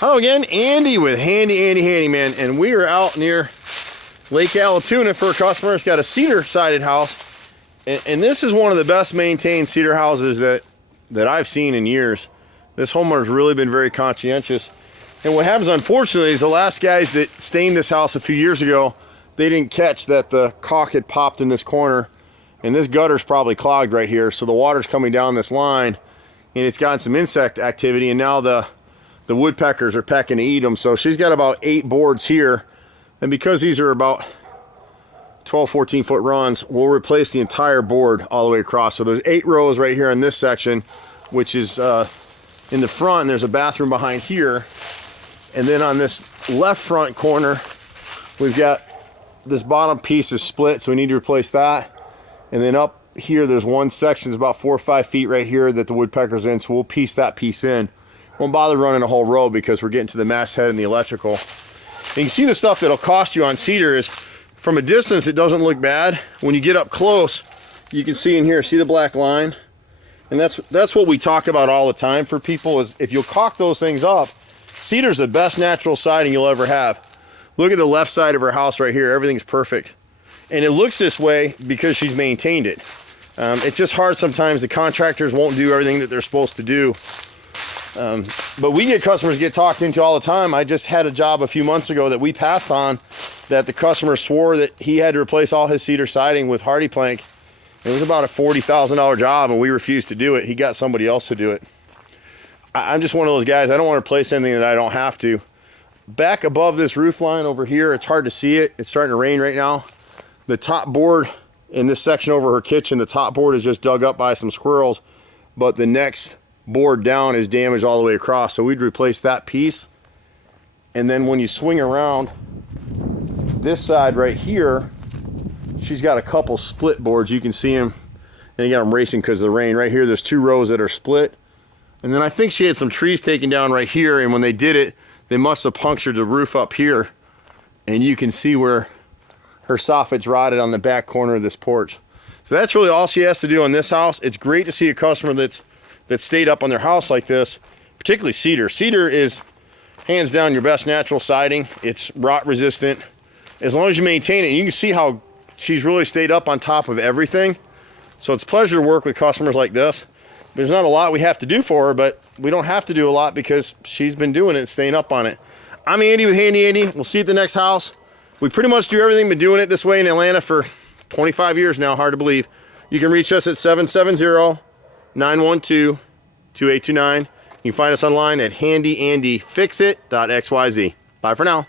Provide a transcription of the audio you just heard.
Hello again, Andy with Handy Handyman, and we are out near Lake Allatoona for a customer that's got a cedar sided house, and this is one of the best maintained cedar houses that I've seen in years. This homeowner's really been very conscientious, and what happens unfortunately is the last guys that stained this house a few years ago, they didn't catch that the caulk had popped in this corner, and this gutter's probably clogged right here, so the water's coming down this line, and it's gotten some insect activity, and now the woodpeckers are pecking to eat them. So she's got about 8 boards here, and because these are about 12-14 foot runs, we'll replace the entire board all the way across. So there's 8 rows right here in this section, which is in the front, and there's a bathroom behind here, and then on this left front corner we've got this bottom piece is split, so we need to replace that. And then up here there's one section that's about 4 or 5 feet right here that the woodpecker's in, so we'll piece that piece in. Won't bother running a whole row because we're getting to the masthead and the electrical. And you can see the stuff that'll cost you on cedar is, from a distance it doesn't look bad. When you get up close, you can see in here, see the black line? And that's what we talk about all the time for people, is if you'll caulk those things up, cedar's the best natural siding you'll ever have. Look at the left side of her house right here, everything's perfect. And it looks this way because she's maintained it. It's just hard sometimes, the contractors won't do everything that they're supposed to do. But we get customers get talked into all the time. I just had a job a few months ago that we passed on, that the customer swore that he had to replace all his cedar siding with hardy plank. It was about a $40,000 job, and we refused to do it. He got somebody else to do it. I'm just one of those guys, I don't want to replace anything that I don't have to. Back above this roof line over here, it's hard to see it. It's starting to rain right now. The top board in this section over her kitchen, the top board is just dug up by some squirrels, but the next board down is damaged all the way across, so we'd replace that piece. And then when you swing around this side right here, she's got a couple split boards. You can see them, and again I'm racing because of the rain. Right here there's 2 rows that are split, and then I think she had some trees taken down right here, and when they did it, they must have punctured the roof up here, and you can see where her soffit's rotted on the back corner of this porch. So that's really all she has to do on this house. It's great to see a customer that stayed up on their house like this, particularly cedar. Cedar is hands down your best natural siding. It's rot resistant as long as you maintain it. You can see how she's really stayed up on top of everything. So it's a pleasure to work with customers like this. There's not a lot we have to do for her, but we don't have to do a lot because she's been doing it, staying up on it. I'm Andy with Handy Andy. We'll see you at the next house. We pretty much do everything, been doing it this way in Atlanta for 25 years now, hard to believe. You can reach us at 770-912-2829. You can find us online at handyandyfixit.xyz. Bye for now.